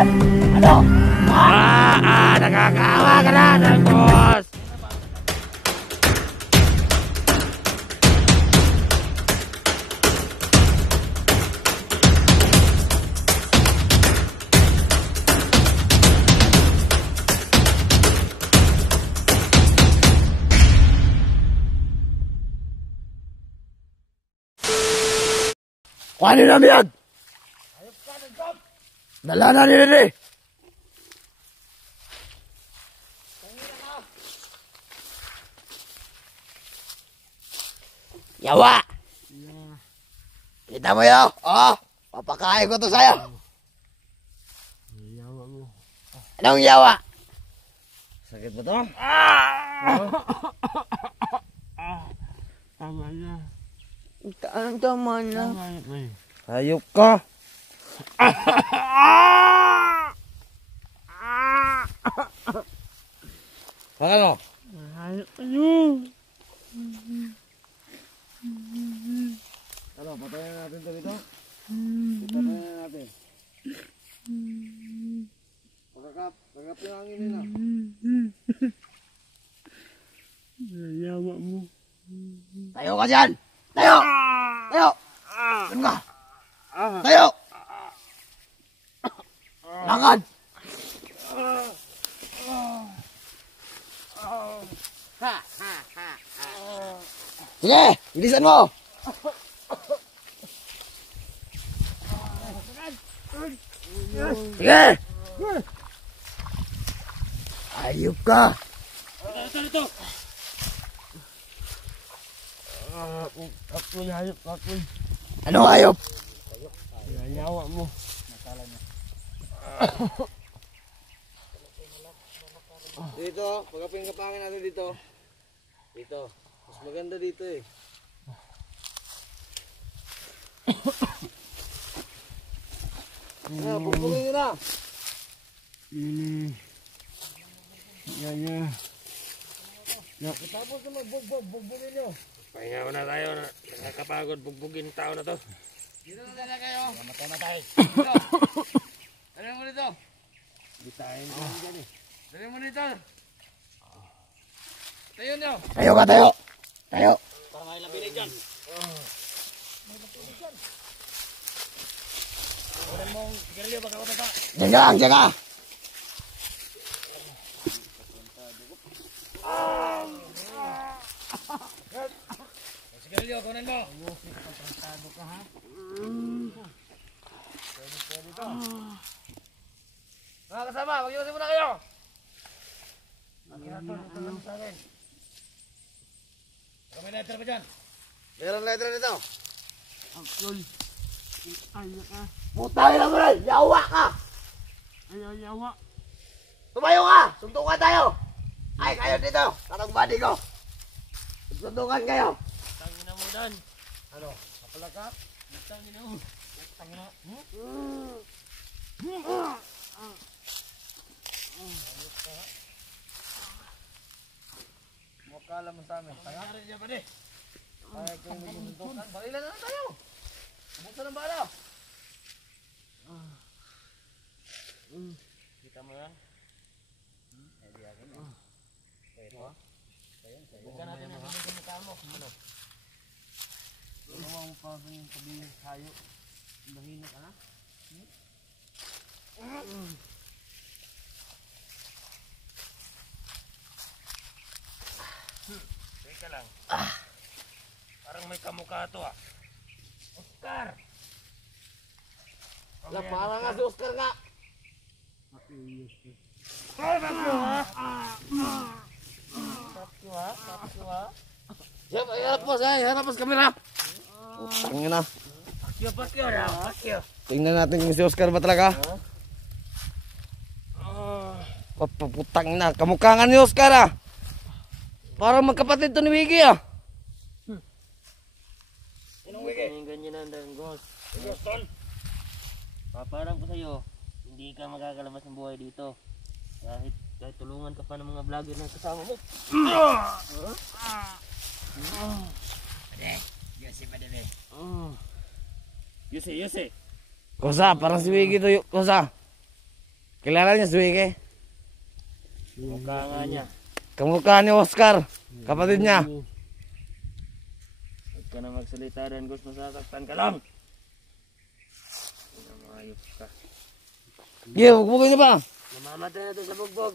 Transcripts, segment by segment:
Ano? Nakakaawa ka na, boss! Kuhanin namin yan! Dala na nila rin! Yawa! Kita mo yun? Oo! Papakain ko to sa'yo! Yawa mo. Anong yawa? Sakit ba to? Tama na. Tama na. Tama na. Hayop ka! Ano? Hayop kayo. Ano, patayin natin ito dito? Patayin natin. Pagkap yung hangin nila. Yawa mo. Tayo ka dyan! Tayo! Tayo! Saan ka? Tayo! Lakad! Sige! Bilisan mo! Sige! Ayop ka! Ito. Ako'y hayop, ako'y. Ano ayop? Yawa mo. Dito, pagkapin kapangin natin dito. Dito. Mas maganda dito eh. Pupulin nyo na. Tapos na bugbugin nyo. Pahinga muna tayo. Nakakapagod bugbugin tao na to. Dito na tayo kayo. Mamatay na tayo. Dito. Dali mo dito. Bitain ko dyan eh. Dali mo dito. Tayo nyo. Tayo ka, tayo. Tayo. Para may labinig dyan. Kunin mong sigarilyo baka ako tata. Diyan ka, diyan ka. Sigarilyo, kunin mo. Mga kasama, mag-iwasin muna kayo. Mag-iwasin sa akin. Baka may letter pa dyan. Meron letter dito. Ako'y. Ayaw ka. Putangin na mo rin. Yawa ka. Ayaw yawa. Tumayo ka. Suntukan tayo. Ay, kayo dito. Karang body ko. Suntukan kayo. Tangin na mo dan. Ano? Kapalakap? Tangin na mo. Tangin na. Mukala mo sa amin. Tanga? Tangin niya pa di. Ay, kung magsuntukan. Barilan na lang tayo. Buksan ang bala. Kita mo yan? Hindi akin eh. Ito ah. Bukan natin ang sa mukha mo. Ano? Ginawa mo pa yung sabihin sayo. Mahina ka na? Teka lang. Parang may kamukha to ah. Oscar! Wala, parang nga si Oscar nga. Siya, harap po siya. Harap po sa kamera. Tangin na. Pakyo na. Pakyo. Tingnan natin kung si Oscar ba talaga. Papaputang na. Kamukha nga ni Oscar ah. Parang magkapatid to ni Wiggy ah. Anong wiki? Ganyan ang danggos. Goston? Paparang ko sa'yo, hindi ka magagalabas ng buhay dito. Kahit tulungan ka pa ng mga vlogger na kasama mo. Yuse. Kosa, parang si Wiggy to. Kosa. Kilala niya Zwike? Mukha nga niya. Kamukha ni Oscar. Kapatid niya. Huwag ka na magsalita Dan Gus, masasaktan ka lang. Namayop ka. Sige, huwag niyo ba? Namamatay na ito sa bugbog.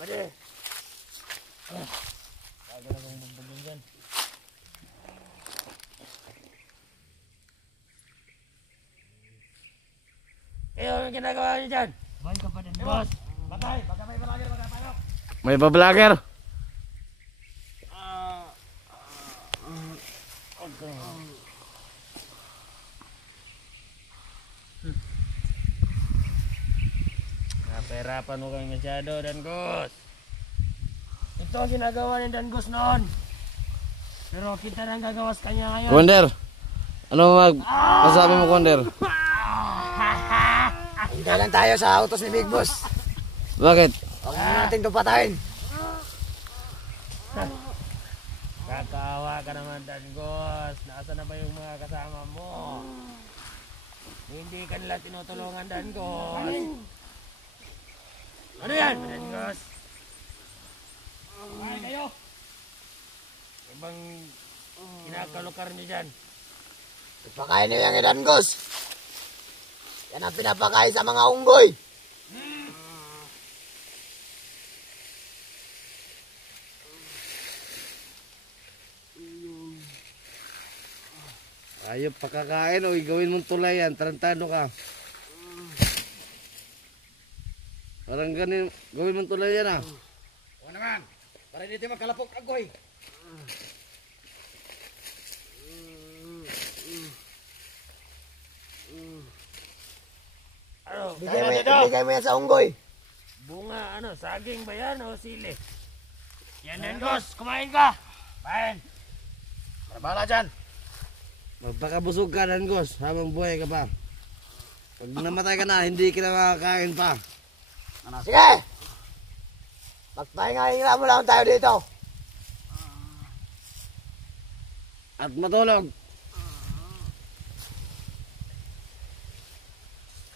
Pwede. Bago na kong bugbogin dyan. Ano ginagawa niyo dyan? Bahay ka pa din, boss. Bakay, baka may vlogger magkatayo. May pa-vlogger. Okay. Napahirapan mo kami masyado, Dan Gus. Ito ang ginagawa ni Dan Gus noon. Pero kita na ang gagawa sa kanya ngayon. Commander. Ano masabi mo, Commander? Hinda lang tayo sa utos ni Big Boss. Bakit? Huwag na natin ito patayin. Kakaawa ka naman, Dan Gus. Nasaan na ba yung mga kasama mo? Hindi ka nila tinutulungan, Dan Gus. Ano yan, Dan Gus? Ay, kayo! Ibang kinakalukar niyo dyan. Ipakain niyo yung Idan Gus. Yan ang pinapakain sa mga unggoy. Ayop pakakain o gawin mong tulay yan. Tarantado ka. Parang ganin, gawin mong tulay yan ah. O naman, para dito magkalapok agoy. Ano? Bigay mo yan sa unggoy. Bunga, ano, saging ba yan o sili? Yan, Dan Gus, kumain ka! Kain! Para dyan. Magpakabusog ka, Dan Gus, habang buhay ka pa. Pag namatay ka na, hindi ka na makakain pa. Sige! Magpahinga-hinga mo lang tayo dito. At matulog.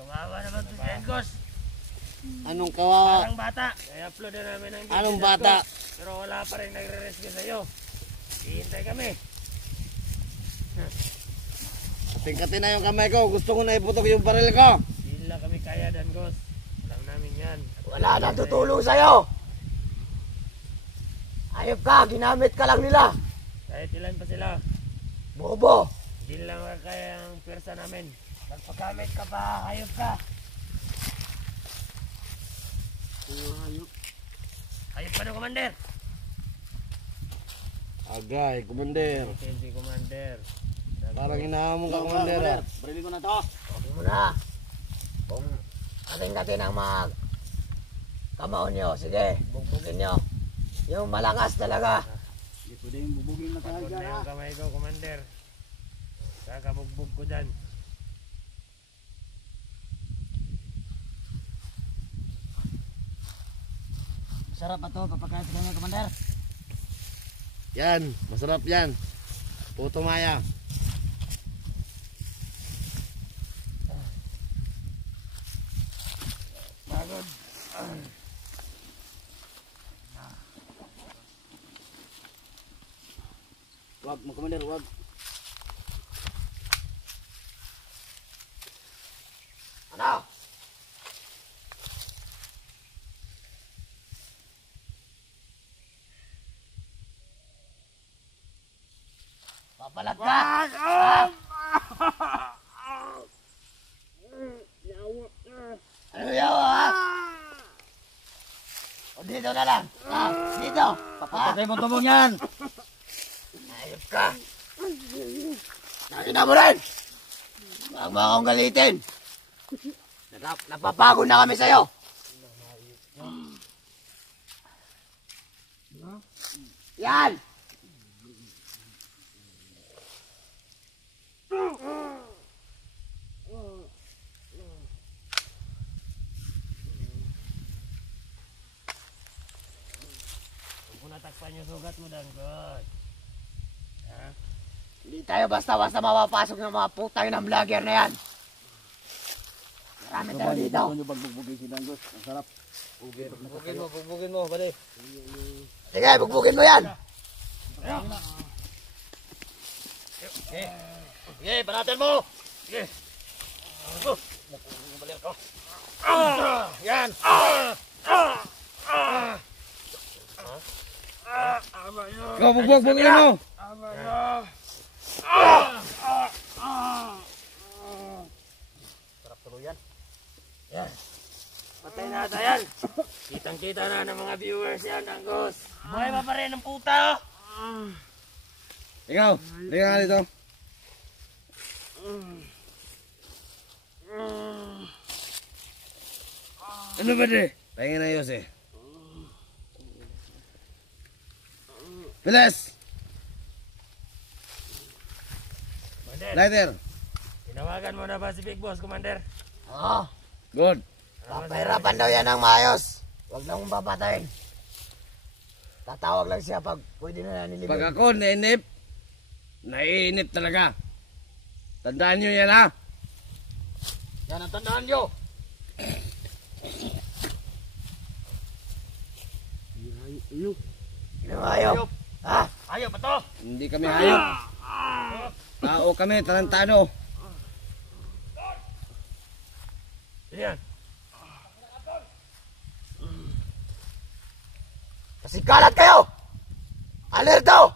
Kawawa naman to si Dan Gus. Anong kawawa? Parang bata. I-upload na namin ang video. Anong Dan Gus. bata? Pero wala pa rin nagre-rescue sa'yo. Hihintay kami. Tingkatin na yung kamay ko. Gusto ko na iputok yung baril ko. Hindi lang kami kaya, Dan Gus. Alam namin yan. Wala nang tutulong sa'yo. Ayop ka, ginamit ka lang nila. Kahit ilan pa sila, Bobo. hindi lang makakaya ang pwersa namin. Magpagamit ka pa, hayop ka. Hayop ka na, Commander. Agay, Commander. Ito si Commander. Parang inahamon ka, Commander ah. Barili ko na to. Okay mo na. Kung ating-ating ang mga kamao nyo, sige, bugbugin nyo. Yung malakas talaga. Hindi pwede yung bubugin na Pagod talaga. na yung kamay ko, Commander. Kakabugbog ko dyan. Sarap ba to, papakain sa kanya, Commander? Yan, masarap yan. Puto maya. Pagod. Wag mo, Commander, wag. Ano? Papalag ka! Ano yawa ha? O dito na lang. Ah, dito. Papatay mo tubong yan. Ayop ka. Nakita mo rin. Huwag mo akong galitin. Napapagod na kami sa'yo. Yan. Huwag mo natakpan yung sugat mo, Dan Gus. Ha? Hindi tayo basta-basta mapapasok ng mga putang ng vlogger na yan. Marami tayo dito. Gusto nyo bagbugbugin si Danggos. Ang sarap. Bugbugin mo, pare. Sige, bugbugin mo yan. Sige, banatan mo! Sige! Yan! Go, bugbugin mo. Sarap tuluyan. Yan. Patay na ata yan. Kitang-kita na ng mga viewers yan, Danggos. Buhay pa rin ang puta. Ikaw, liga nga dito. Ano ba di? Pahingin na Yos eh. Bilis! Commander, Lighter. tinawagan mo na ba si Big Boss, Commander? Oo. Good. Papahirapan daw yan ng maayos. Huwag na mong papatayin. Tatawag lang siya pag pwede na nilibig. Pag ako nainip, naiinip talaga. Tandaan nyo yan ha. Yan ang tandaan nyo. Ayaw. Ha? Ayaw ba to? Hindi kami hayop. Tao kami, tarantado. Yan. Kasikalat kayo! Alerto!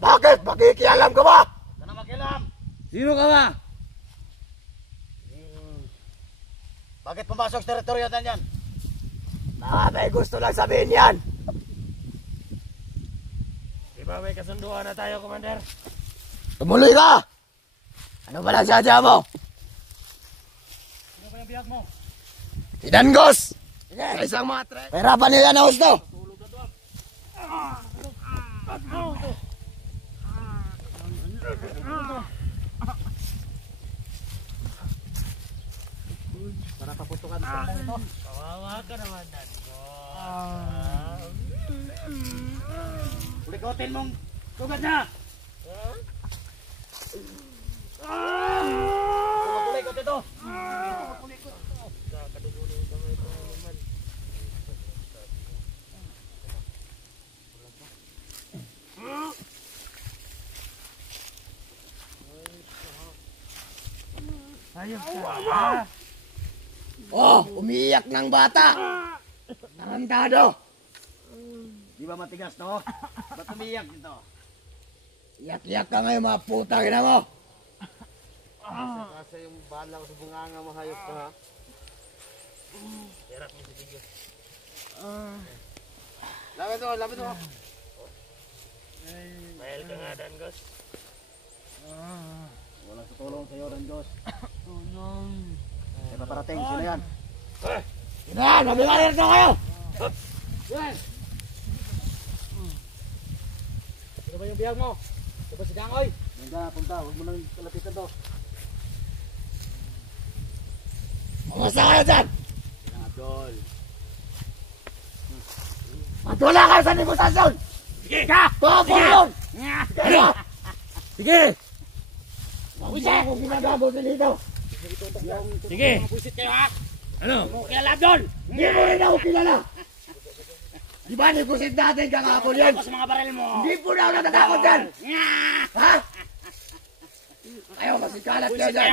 Bakit? Makikialam ka ba? Sana makialam. Sino ka ba? Bakit pumasok sa teritoryo natin yan? Baka may gusto lang sabihin yan. Di ba may kasunduan na tayo, Commander? Tumuloy ka! Ano ba lang sadya mo? Ano ba yung biyak mo? Si Danggos! Sa isang matre. Pahirapan niyo yan na gusto! Para paputukan sa ito. Kawawa ka naman, Danggos. Ulikotin mong tugat niya. Kumakulikot ito. Ayos ka. Oh, umiiyak ng bata! Tarantado! Di ba matigas to? Ba't umiyak dito? Iyak-iyak ka ngayon mga puta gina mo! Kasi yung bala ko sa bunganga mo hayop ka ha. Hirap mo si Big Boss. Lapit mo, lapit mo. Mahal ka nga, Danggos. Walang tutulong sa'yo ng Diyos. May paparating, sino yan? Yan! Mabigalir na kayo! Sino ba yung biyak mo? Ito ba si Dangoy? Hindi, punta. Huwag mo nang kalapitan to. Kamusta kayo dyan? Dol. Matula kayo sa negosasyon! Sige! Pupulong! Ano? Sige! Wala akong ginagago sa dito! Sige! Pusit kayo ha? Ano? Kilala doon! Hindi mo rin ako kilala! Di ba negosit natin kakapon yan? Sa mga baril mo! Hindi po na ako natatakot dyan! Ha? Ayaw kasi kalat kayo dyan!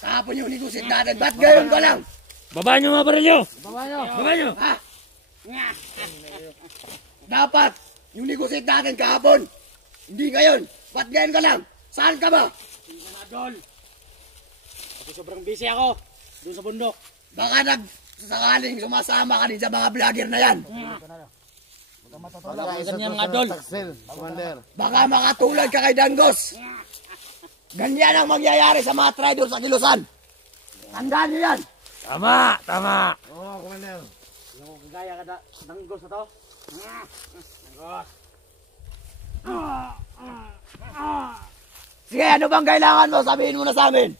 Kahapon yung negosit natin, ba't gayon ka lang? Baba nyo mga baril nyo! Baba nyo! Baba nyo! Ha? Dapat yung negosit natin kahapon, hindi ngayon. Ba't gayon ka lang? Saan ka ba? Hindi na Dol! Kasi sobrang busy ako. Doon sa bundok. Baka nagsasakaling sumasama ka din sa mga vlogger na yan. Ganyan mga Dol. Commander. Baka makatulad ka kay Danggos. Ganyan ang mangyayari sa mga trader sa Kilusan. Tandaan niyo yan. Tama! Tama! Oo, Commander. Yung kagaya ka sa Danggos na to. Danggos. Sige, ano bang kailangan mo? Sabihin mo na sa amin.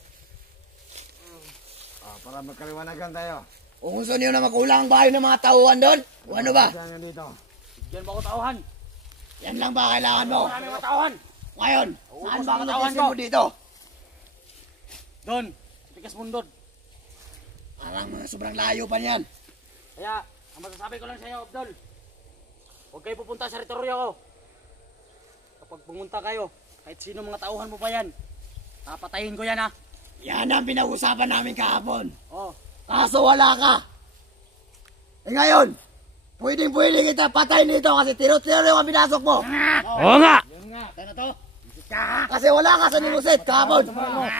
Para magkaliwanagan tayo. Kung gusto niyo na makulang ang bahay ng mga tauhan doon, o ano ba? Saan yan dito? Diyan ba ako tauhan? Yan lang ba kailangan mo? Marami mga tauhan. Ngayon, saan ba ang Tauhan location mo dito? Doon, sa Tigas Mundod. Parang mga sobrang layo pa niyan. Kaya, ang masasabi ko lang sa iyo, Abdol, huwag kayo pupunta sa teritoryo ko. Kapag pumunta kayo, kahit sino mga tauhan mo pa yan, papatayin ko yan ha. Yan ang pinag-usapan namin kahapon. Oh, Kaso wala ka. Ngayon, pwedeng kita patayin dito kasi tiro-tiro ang pinasok mo. Oo nga! yun nga, tayo na to. Kasi wala ka sa nimusit kahapon.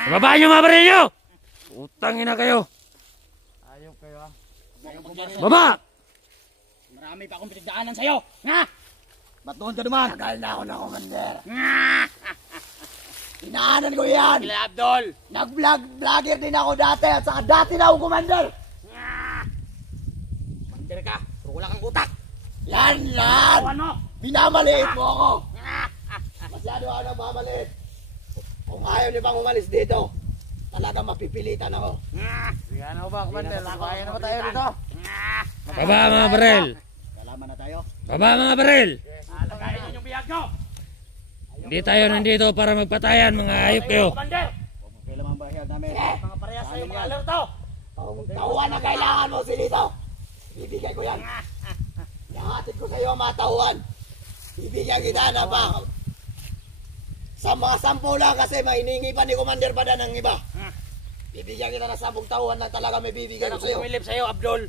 Babaan nyo mga baril nyo! Utang ina kayo! Ayop kayo ha. Baba! Marami pa akong pinagdaanan sa'yo. Nga! Ba't doon ka naman? Tagal na ako na commander. Inaanan ko yan. Kila Abdol. Nag-vlogger din ako dati at saka dati na ako commander. Mandir ka, pero wala kang utak. Yan! Ano? Binamaliit mo ako. Masyado ako nabamaliit. Kung ayaw niyo bang umalis dito, talaga mapipilitan ako. Sige na ba, Commander? Kaya na ba tayo dito? Baba mga baril! Kalaman na tayo. Baba mga baril! Lagayin niyo yung biyag nyo. Hindi tayo nandito para magpatayan mga hayop kayo. Commander! Kailan ang bahiyag namin? Mga parehas tayo mga alerto. Kung tauhan na kailangan mo si Lito, bibigay ko yan. Ihatid ko sa iyo ang mga tauhan. Bibigyan kita na pa. Sa mga 10 lang kasi mainingi pa ni Commander Badan ng iba. Bibigyan kita na 10 tauhan na talaga may bibigay Kaya ko sa iyo. ako umilip sa'yo, Abdol.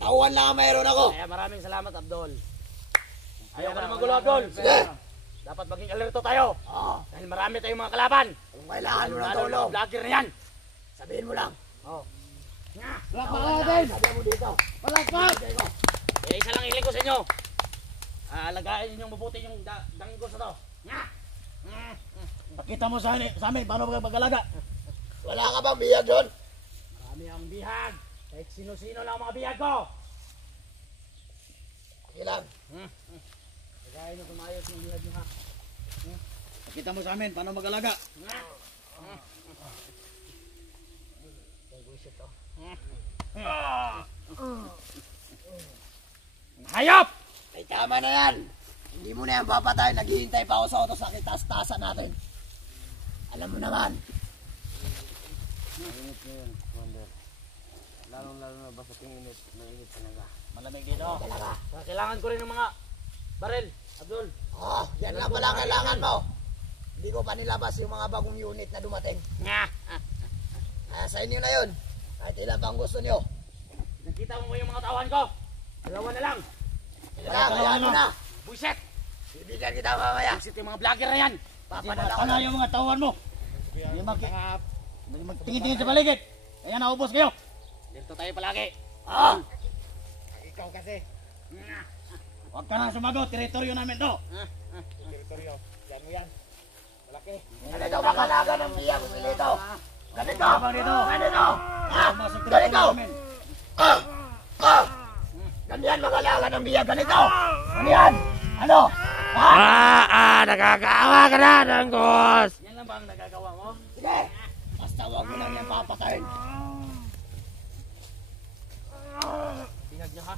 Tauhan lang ang mayroon ako. Kaya maraming salamat, Abdol. Ayaw ka na magulo, Abdol. Sige. Dapat maging alerto tayo. Oo. Dahil marami tayong mga kalaban. Kung kailangan mo ng Lalo tulong, mga vlogger na yan. sabihin mo lang. Oh. Tauhan lang, sabihin mo dito. Malakpak! Eh, isa lang hiling ko sa inyo. Alagain ninyong mabuti yung danggos na to. Pakita mo sa amin, paano mag-alaga? Wala ka bang biyag doon? Marami ang bihag. Kahit sino-sino lang ang mga bihag ko. Sige lang. Alagain nyo kumayos ng bihag nyo ha. Pakita mo sa amin, paano mag-alaga? Hayop! Ay tama na yan. Hindi mo na yan papatay. Naghihintay pa ako sa auto sa kitas-tasan natin. Alam mo naman. Mainit ngayon, Commander. Lalong-lalo na ba sa tinginit, mainit talaga. Malamig dito. Kailangan ko rin ng mga baril, Abdul. Oh, yan lang pala ang kailangan mo. Hindi ko pa nilabas yung mga bagong unit na dumating. Sa inyo na yun. Kahit ilan pang gusto nyo. Nakita mo ba yung mga tawan ko? Dalawa na lang. Wala, kaya mo na. Buiset! Bibigyan kita mamaya. Buiset yung mga vlogger na yan. Papadala ko na. yung mga tawan mo. Yung magtingin-tingin sa baligid. Kaya naubos kayo. Dito tayo palagi. Ah! Ikaw kasi. Huwag ka nang sumagot. Teritoryo namin to. Teritoryo. Yan mo yan. Malaki. Ganito makalaga ng biyang mo nito. Ganito. Ganito. Ganito. Ganyan makalaga ng biyang ganito. Ano yan? Ano? Nakakaawa ka na, Danggos! Yan lang ba ang nagagawa mo? Sige. Basta huwag mo lang yan papatayin. Tingag niyo ha.